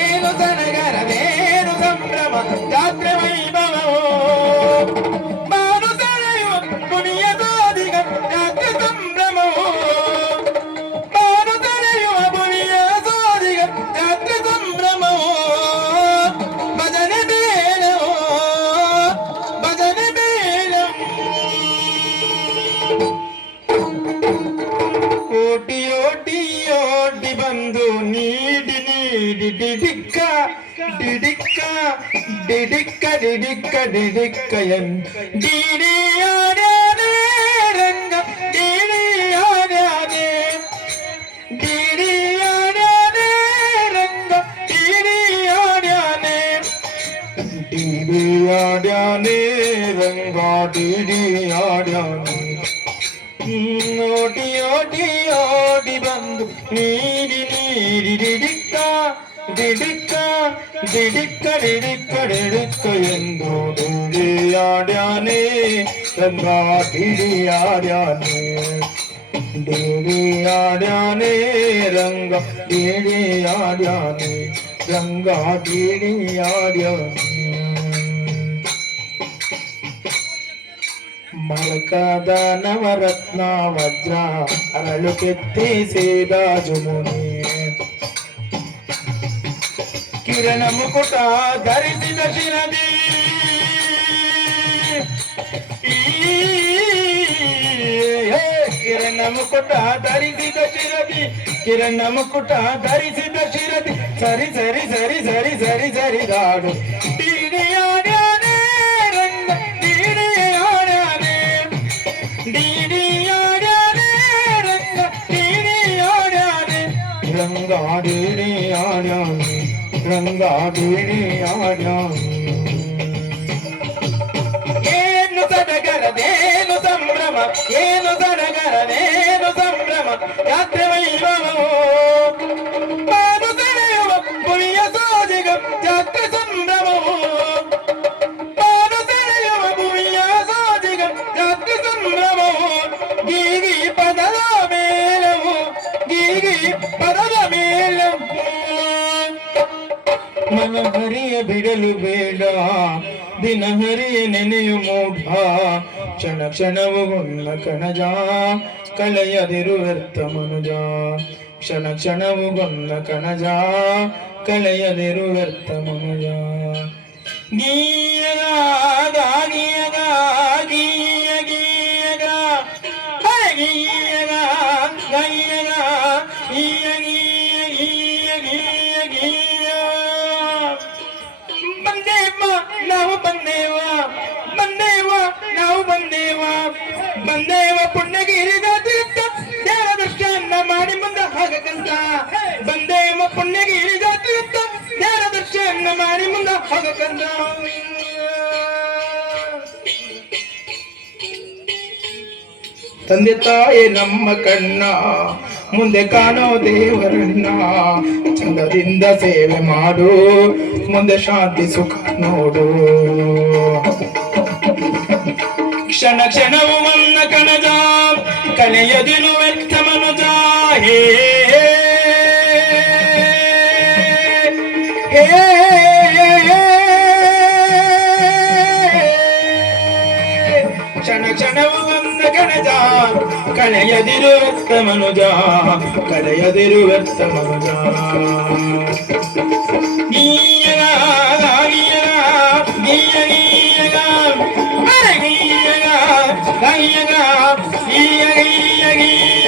ಏನು ಸಡಗರವೇನು ಸಂಭ್ರಮ ಜಾತ್ರೆ ವೈಭವೋ ಬಾನು ಸೆಳೆಯುವ ಪುಣಿಯ ಸಾಧಿಗ ಜಾತ್ರೆ ಸಂಭ್ರಮವೋ ಬಾನು ಸೆಳೆಯುವ ಪುಣಿಯ ಸಾಧಿಗ ಜಾತ್ರೆ ಸಂಭ್ರಮವೋ ಭಜನೆ ಬೇಡವೋ ಭಜನೆ ಬೇಡವೋ ಓಟಿ ಓಟಿ ಓಟಿ ಬಂದು ನೀಡಿ ಡಿಡಿಕ್ಕ ಡಿಡಿಕ್ಕ ಡಿಡಿಕ್ಕ ಡಿಡಿಕ್ಕ ಡಿಡಿಕ್ಕ ಡಿಡಿಯಾಡ್ಯಾನೆ ರಂಗ ಡಿಡಿಯಾಡ್ಯಾನೆ ಡಿಡಿಯಾಡ್ಯಾನೆ ರಂಗ ಡಿಡಿಯಾಡ್ಯಾನೆ ಡಿಡಿಯಾಡ್ಯಾನೆ ರಂಗ ಡಿಡಿಯಾಡ್ಯಾನೆ ಓಟಿ ಓಟಿ ಓಡಿ ಬಂದು ನೀಡಿ ನೀಡಿ ಡಿಡಿಕ್ಕ ಡಿಡಿಕ್ಕ ಡಿಡಿಕ್ಕ ಡಿಡಿಕ್ಕ ಡಿಡಿಕ್ಕ ಎಂದು ಡಿಡಿಯಾಡ್ಯಾನೆ ರಂಗ ಡಿಡಿಯಾಡ್ಯಾನೆ ಡಿಡಿಯಾಡ್ಯಾನೆ ರಂಗ ಡಿಡಿಯಾಡ್ಯಾನೆ ರಂಗ ಡಿಡಿಯಾಡ್ಯಾನೆ ಮರಕದ ನವರತ್ನ ವಜ್ರ ಅರಳು ಕೆತ್ತಿಸಿದ ಜುಮುನಿ ಕಿರಣ ಮುಕುಟ ಧರಿಸಿದ ಶಿರದಿ ಕಿರಣ ಮುಕುಟ ಧರಿಸಿದ ಶಿರದಿ ಕಿರಣ ಮುಕುಟ ಧರಿಸಿದ ಶಿರದಿ ಸರಿ ಸರಿ ಸರಿ ಸರಿ ಸರಿ ಸರಿದಾಡು ಡಿಡಿಯಾಡ್ಯಾನೆ ರಂಗ ಡಿಡಿಯಾಡ್ಯಾನೆ ಡಿಡಿಯಾಡ್ಯಾನೆ ರಂಗ ಡಿಡಿಯಾಡ್ಯಾನೆ ರಂಗ ಡಿಡಿಯಾಡ್ಯಾನೆ ರಂಗ ಡಿಡಿಯಾಡ್ಯಾನೆ ಏನು ಸಡಗರದೇನು ಸಂಭ್ರಮ ಏನು ಸಡಗರದೇನು ಸಂಭ್ರಮ ಯಾತ್ರೆ ವೈಭವೋ ಬಾನು ಸೆಳೆಯುವ ಪುಳಿಯ ಸಾಧಿಗ ಜಾತ್ರೆ ಸಂಭ್ರಮವೋ ಬಾನು ಸೆಳೆಯುವ ಪುಳಿಯ ಸಾಧಿಗ ಜಾತ್ರೆ ಸಂಭ್ರಮವೋ ಗೀಗಿ ಪದದ ಮೇಲವು ಗೀಗಿ ಪದದ ಮೇಲವು ಮನಹರಿಯ ಬಿಡಲು ಬೇಡ ದಿನಹರಿಯ ನೆನೆಯು ಮೂಢ ಕ್ಷಣ ಕ್ಷಣವು ಉನ್ನ ಕಣಜ ಕಳೆಯದಿರು ವ್ಯರ್ಥ ಮನುಜ ಕ್ಷಣ ಕ್ಷಣವು ಗೊಂದ ಕಣಜ ಕಳೆಯದಿರು ವ್ಯರ್ಥ ಮನುಜ ಗೀಯಗ ಗೀಯಗ ಗೀಯ ಗೀಯಗ ಗೀಯಗ ಗೀಯಗ ಗೀಯ ಗೀಯ ಗೀಯ ಗೀಯ ಗೀಯ ಬಂದೇವ ನಾವು ಬಂದೇವ ಬಂದೇವ ನಾವು ಬಂದೇವ ಬಂದೇವ ಪುಣ್ಯಗಿರಿದ ತೀರ್ಥ ದೇವ ದರ್ಶನ ಮಾಡಿ ಮುಂದೆ ಹಾಗಕಂತ ಬಂದೇವ ಪುಣ್ಯಗಿರಿದ ತೀರ್ಥ ದೇವ ದರ್ಶನ ಮಾಡಿ ಮುಂದೆ ಹಾಗಕಂತ ತಂದೆ ತಾಯಿ ನಮ್ಮ ಕಣ್ಣ ಮುಂದೆ ಕಾಣೋ ದೇವರನ್ನ ಚಂದದಿಂದ ಸೇವೆ ಮಾಡು ಮುಂದೆ ಶಾಂತಿ ಸುಖ ನೋಡು ಕ್ಷಣ ಕ್ಷಣವು ನನ್ನ ಕಣಜ ಕಳೆಯದಿರು ವ್ಯರ್ಥ ಮನುಜ ಹೇ ಕ್ಷಣ ಕ್ಷಣವು ನನ್ನ ಕಣಜ ಕಳೆಯದಿರು ವ್ಯರ್ಥ ಮನುಜ ಕಳೆಯದಿರು ವ್ಯರ್ಥ ಮನುಜ ಗೀಯಗ ಗೀಯಗ ಗೀಯ ಗೀಯಗ ಗೀಯಗ ಗೀಯಗ ಗೀಯ ಗೀಯ ಗೀಯ